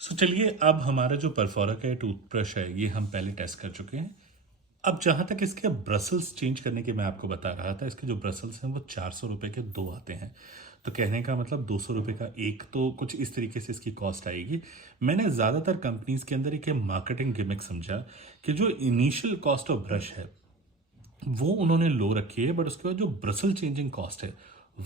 चलिए अब हमारा जो परफोरा का टूथब्रश है ये हम पहले टेस्ट कर चुके हैं। अब जहाँ तक इसके ब्रसल्स चेंज करने के मैं आपको बता रहा था, इसके जो ब्रसल्स हैं वो 400 रुपये के दो आते हैं। तो कहने का मतलब 200 रुपये का एक, तो कुछ इस तरीके से इसकी कॉस्ट आएगी। मैंने ज़्यादातर कंपनीज के अंदर एक मार्केटिंग गिमिक समझा कि जो इनिशियल कॉस्ट ऑफ ब्रश है वो उन्होंने लो रखी है, बट उसके बाद जो ब्रसल चेंजिंग कॉस्ट है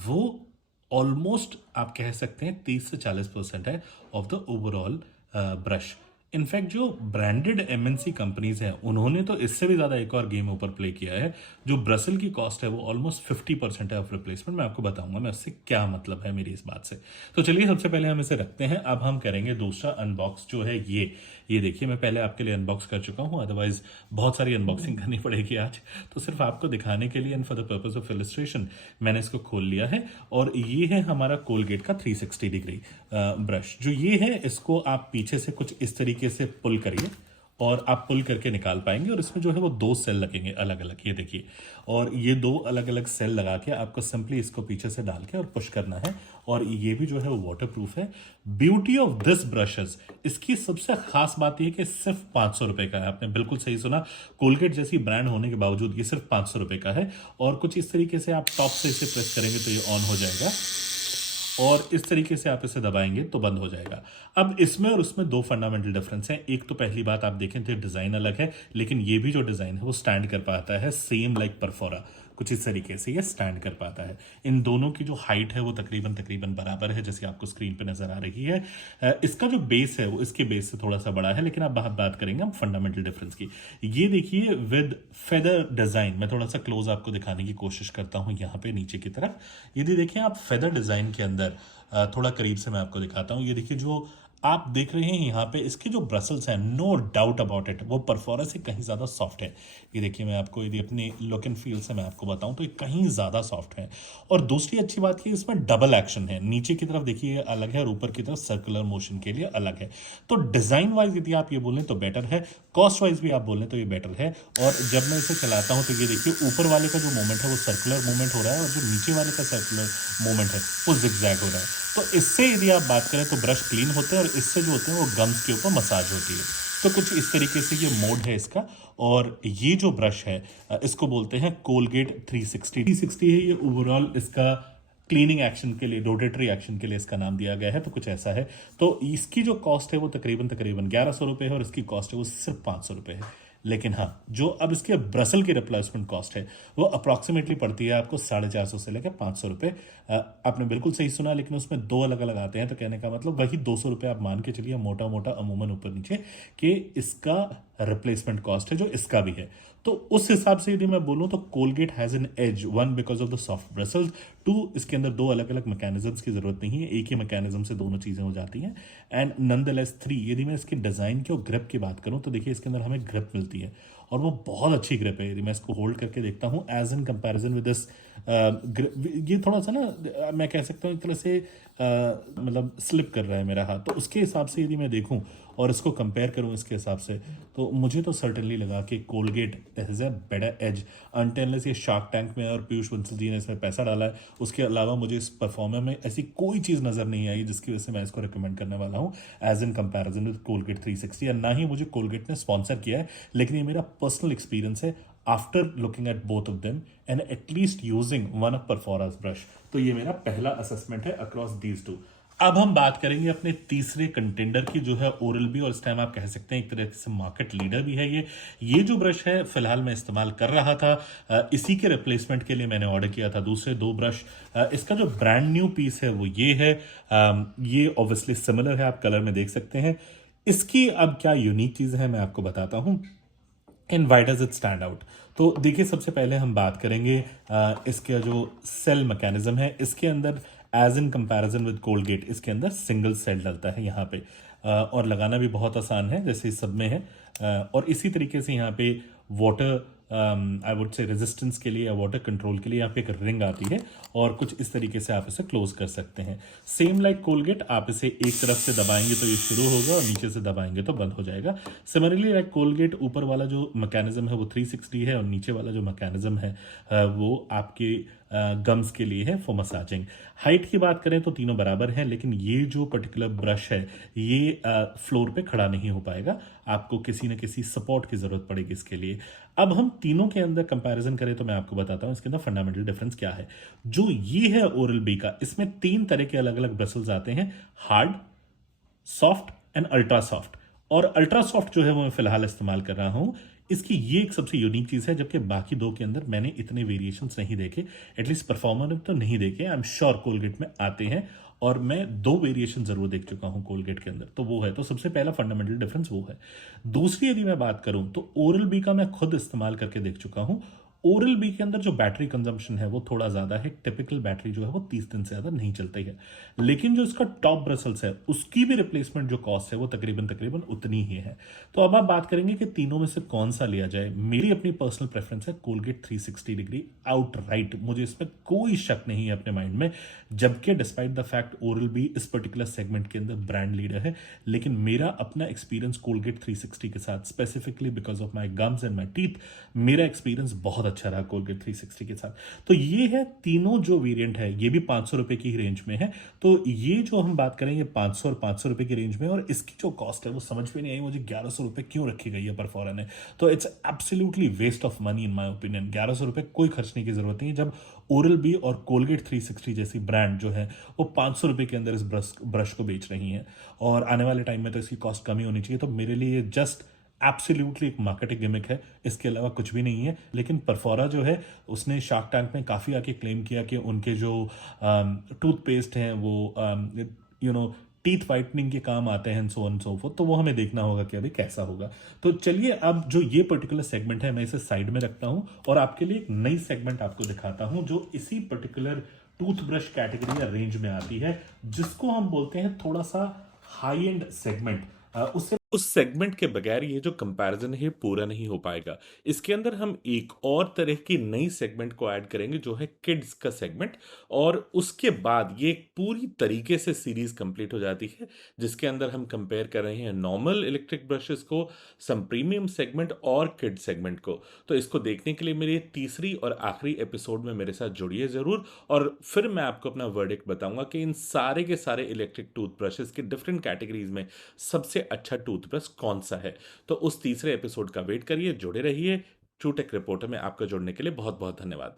वो ऑलमोस्ट आप कह सकते हैं 30 से 40% है of the overall brush. In fact जो ब्रांडेड एमएनसी कंपनीज हैं उन्होंने तो इससे भी ज़्यादा एक और गेम ऊपर प्ले किया है। जो ब्रसल की कॉस्ट है वो ऑलमोस्ट 50% है ऑफ रिप्लेसमेंट। मैं आपको बताऊंगा मैं उससे क्या मतलब है मेरी इस बात से। तो चलिए सबसे पहले हम इसे रखते हैं। अब हम करेंगे दूसरा अनबॉक्स जो है ये देखिए मैं पहले आपके लिए अनबॉक्स कर चुका हूँ, अदरवाइज बहुत सारी अनबॉक्सिंग करनी पड़ेगी आज। तो सिर्फ आपको दिखाने के लिए and for the purpose of illustration मैंने इसको खोल लिया है। और ये है हमारा कोलगेट का 360 डिग्री ब्रश। जो ये है इसको आप पीछे से कुछ इस तरीके से पुल करिए और आप पुल करके निकाल पाएंगे। और इसमें जो है वो दो सेल लगेंगे अलग अलग, ये देखिए। और ये दो अलग अलग सेल लगा के आपको सिंपली इसको पीछे से डाल के और पुश करना है। और ये भी जो है वो वाटर प्रूफ है। ब्यूटी ऑफ दिस ब्रशेस, इसकी सबसे खास बात यह कि सिर्फ 500 रुपए का है। आपने बिल्कुल सही सुना, कोलगेट जैसी ब्रांड होने के बावजूद ये सिर्फ 500 रुपए का है। और कुछ इस तरीके से आप टॉप से इसे प्रेस करेंगे तो ये ऑन हो जाएगा और इस तरीके से आप इसे दबाएंगे तो बंद हो जाएगा। अब इसमें और उसमें दो फंडामेंटल डिफरेंस हैं। एक तो पहली बात आप देखें तो डिजाइन अलग है, लेकिन ये भी जो डिजाइन है वो स्टैंड कर पाता है, सेम लाइक परफोरा कुछ इस तरीके से ये स्टैंड कर पाता है। इन दोनों की जो हाइट है वो तकरीबन तकरीबन बराबर है, जैसे आपको स्क्रीन पे नजर आ रही है। इसका जो बेस है वो इसके बेस से थोड़ा सा बड़ा है, लेकिन अब बात करेंगे हम फंडामेंटल डिफरेंस की। ये देखिए विद फेदर डिजाइन, मैं थोड़ा सा क्लोज आपको दिखाने की कोशिश करता हूं यहाँ पे नीचे की तरफ। यदि देखिए आप फेदर डिजाइन के अंदर थोड़ा करीब से मैं आपको दिखाता हूं। ये देखिए जो आप देख रहे हैं यहाँ पे इसके जो ब्रसल्स हैं, नो डाउट अबाउट इट, वो परफोरा से कहीं ज़्यादा सॉफ्ट है। ये देखिए मैं आपको यदि अपने लुक एंड फील से मैं आपको बताऊं तो ये कहीं ज़्यादा सॉफ्ट है। और दूसरी अच्छी बात ये इसमें डबल एक्शन है। नीचे की तरफ देखिए ये अलग है और ऊपर की तरफ सर्कुलर मोशन के लिए अलग है। तो डिज़ाइन वाइज यदि आप ये बोलें तो बेटर है, कॉस्ट वाइज भी आप बोलें तो ये बेटर है। और जब मैं इसे चलाता हूँ तो ये देखिए ऊपर वाले का जो मूवमेंट है वो सर्कुलर मूवमेंट हो रहा है और जो नीचे वाले का सर्कुलर मूवमेंट है वो जिगजैग हो रहा है। तो इससे यदि आप बात करें तो ब्रश क्लीन होते हैं और इससे जो होते हैं वो गम्स के ऊपर मसाज होती है। तो कुछ इस तरीके से ये मोड है इसका। और ये जो ब्रश है इसको बोलते हैं कोलगेट 360 है। ये ओवरऑल इसका क्लीनिंग एक्शन के लिए, रोटेटरी एक्शन के लिए इसका नाम दिया गया है। तो कुछ ऐसा है। तो इसकी जो कॉस्ट है वो तकरीबन तकरीबन 1100 रुपये है और इसकी कॉस्ट है वो सिर्फ 500 रुपये है। लेकिन हाँ, जो अब इसके ब्रसल की रिप्लेसमेंट कॉस्ट है वो अप्रॉक्सीमेटली पड़ती है आपको 450 से लेकर 500 रुपये। आपने बिल्कुल सही सुना, लेकिन उसमें दो अलग अलग आते हैं। तो कहने का मतलब वही 200 रुपये आप मान के चलिए मोटा मोटा अमूमन ऊपर नीचे कि इसका रिप्लेसमेंट कॉस्ट है जो इसका भी है। तो उस हिसाब से यदि मैं बोलूं तो Colgate has an edge, one because of the soft bristles, two इसके अंदर दो अलग अलग मैकेनिज्म्स की जरूरत नहीं है, एक ही मैकेनिज्म से दोनों चीजें हो जाती हैं। एंड नॉनदलेस थ्री, यदि मैं इसके डिजाइन की और ग्रिप की बात करूं तो देखिए इसके अंदर हमें ग्रिप मिलती है और वो बहुत अच्छी ग्रिप है। यदि मैं इसको होल्ड करके देखता हूं edge in comparison with this, ये थोड़ा सा ना मैं कह सकता हूं एक तरह से मतलब स्लिप कर रहा है मेरा हाथ। तो उसके हिसाब से यदि मैं देखूं और इसको कंपेयर करूं इसके हिसाब से तो मुझे तो सर्टेनली लगा कि Colgate has a better edge. Until ये शार्क टैंक में और पीयूष बंसल जी ने इसमें पैसा डाला है, उसके अलावा मुझे इस परफॉर्मर में ऐसी कोई चीज़ नज़र नहीं आई जिसकी वजह से मैं इसको रिकमेंड करने वाला हूँ edge in comparison with Colgate 360। और ना ही मुझे कोलगेट ने स्पॉन्सर किया है, लेकिन ये मेरा पर्सनल एक्सपीरियंस है after looking at both of them and at least using one of परफोराज ब्रश। तो ये मेरा पहला असेसमेंट है अक्रॉस दीज टू। अब हम बात करेंगे अपने तीसरे कंटेंडर की जो है ओरल बी, और इस टाइम आप कह सकते हैं एक तरह से मार्केट लीडर भी है ये जो ब्रश है फिलहाल मैं इस्तेमाल कर रहा था, इसी के रिप्लेसमेंट के लिए मैंने ऑर्डर किया था दूसरे दो ब्रश। इसका जो ब्रांड न्यू पीस है वो ये है। ये ऑब्वियसली सिमिलर है, आप कलर में देख सकते हैं। इसकी अब क्या यूनिक चीज़ है मैं आपको बताता हूं and why does it stand out. तो देखिए सबसे पहले हम बात करेंगे इसका जो सेल मैकेनिज्म है। इसके अंदर edge in comparison with Colgate इसके अंदर सिंगल सेल डलता है यहाँ पे, और लगाना भी बहुत आसान है जैसे इस सब में है। और इसी तरीके से यहाँ पे water I would say resistance के लिए या वाटर कंट्रोल के लिए यहाँ पे एक रिंग आती है और कुछ इस तरीके से आप इसे क्लोज कर सकते हैं। सेम लाइक कोलगेट, आप इसे एक तरफ से दबाएंगे तो ये शुरू होगा और नीचे से दबाएंगे तो बंद हो जाएगा। सिमिलरली लाइक कोलगेट, ऊपर वाला जो मैकेनिज्म है वो 360 है और नीचे वाला जो मैकेनिज्म है वो आपके गम्स के लिए है फॉर मसाजिंग। हाइट की बात करें तो तीनों बराबर हैं, लेकिन ये जो पर्टिकुलर ब्रश है ये फ्लोर पे खड़ा नहीं हो पाएगा, आपको किसी न किसी सपोर्ट की ज़रूरत पड़ेगी इसके लिए। अब हम तीनों के अंदर कंपैरिजन करें तो मैं आपको बताता हूं इसके अंदर फंडामेंटल डिफरेंस क्या है। जो ये है ओरल बी का, इसमें 3 तरह के अलग अलग ब्रसल्स आते हैं, hard, soft and ultra soft. और अल्ट्रा सॉफ्ट जो है वो मैं फिलहाल इस्तेमाल कर रहा हूं। इसकी ये एक सबसे यूनिक चीज है, जबकि बाकी दो के अंदर मैंने इतने वेरिएशंस नहीं देखे, एटलीस्ट परफॉर्मर में तो नहीं देखे। आई एम श्योर कोलगेट में आते हैं, और मैं 2 वेरिएशन जरूर देख चुका हूं कोलगेट के अंदर, तो वो है। तो सबसे पहला फंडामेंटल डिफरेंस वो है। दूसरी यदि मैं बात करूं तो ओरल बी का मैं खुद इस्तेमाल करके देख चुका हूं। ओरल बी के अंदर जो बैटरी कंजम्पशन है वो थोड़ा ज्यादा है, टिपिकल बैटरी जो है वो 30 दिन से ज्यादा नहीं चलती है। लेकिन जो इसका टॉप ब्रसल्स है उसकी भी रिप्लेसमेंट जो कॉस्ट है वो तकरीबन तकरीबन उतनी ही है। तो अब आप बात करेंगे कि तीनों में से कौन सा लिया जाए। मेरी अपनी पर्सनल प्रेफरेंस है कोलगेट 360 डिग्री आउटराइट, मुझे इसमें कोई शक नहीं है अपने माइंड में। जबकि despite the fact oral B इस पर्टिकुलर सेगमेंट के अंदर ब्रांड लीडर है, लेकिन मेरा अपना एक्सपीरियंस कोलगेट 360 के साथ, specifically because of my gums and my teeth, मेरा एक्सपीरियंस बहुत अच्छा रहा कोलगेट 360 के साथ। तो ये है तीनों जो वेरिएंट है, ये भी 500 रुपए की रेंज में है। तो ये जो हम बात करें ये 500 और 500 रुपए की रेंज में, और इसकी जो कॉस्ट है वो समझ में नहीं आई मुझे 1100 रुपए क्यों रखी गई है परफॉरा ने। तो it's absolutely waste of money in my opinion. 1100 रुपए कोई खर्चने की जरूरत नहीं है, जब ओरल बी और कोलगेट 360 जैसी ब्रांड जो है वो 500 रुपए के अंदर इस ब्रश को बेच रही है, और आने वाले टाइम में तो इसकी कॉस्ट कमी होनी चाहिए। तो मेरे लिए जस्ट एब्सोल्युटली एक मार्केटिंग गिमिक है, इसके अलावा कुछ भी नहीं है। लेकिन परफोरा जो है उसने शार्क टैंक में काफ़ी आके क्लेम किया कि उनके जो टूथपेस्ट हैं वो टीथ वाइटनिंग के काम आते हैं, सो ऑन सो फोर्थ। तो वो हमें देखना होगा कि अभी कैसा होगा। तो चलिए अब जो ये पर्टिकुलर सेगमेंट है मैं इसे साइड में रखता हूं, और आपके लिए एक नई सेगमेंट आपको दिखाता हूं जो इसी पर्टिकुलर टूथब्रश कैटेगरी या रेंज में आती है, जिसको हम बोलते हैं थोड़ा सा हाई एंड सेगमेंट। उससे उस सेगमेंट के बगैर ये जो कंपैरिजन है पूरा नहीं हो पाएगा। इसके अंदर हम एक और तरह की नई सेगमेंट को ऐड करेंगे जो है किड्स का सेगमेंट, और उसके बाद ये एक पूरी तरीके से सीरीज कंप्लीट हो जाती है, जिसके अंदर हम कंपेयर कर रहे हैं नॉर्मल इलेक्ट्रिक ब्रशेस को, सम प्रीमियम सेगमेंट और किड सेगमेंट को। तो इसको देखने के लिए मेरी तीसरी और आखिरी एपिसोड में मेरे साथ जुड़िए जरूर, और फिर मैं आपको अपना वर्डिक्ट बताऊंगा कि इन सारे के सारे इलेक्ट्रिक टूथब्रशेस के डिफरेंट कैटेगरीज में सबसे अच्छा टूथब्रश कौन सा है। तो उस तीसरे एपिसोड का वेट करिए, जुड़े रहिए। ट्रूटेक रिपोर्टर में आपका जुड़ने के लिए बहुत बहुत धन्यवाद।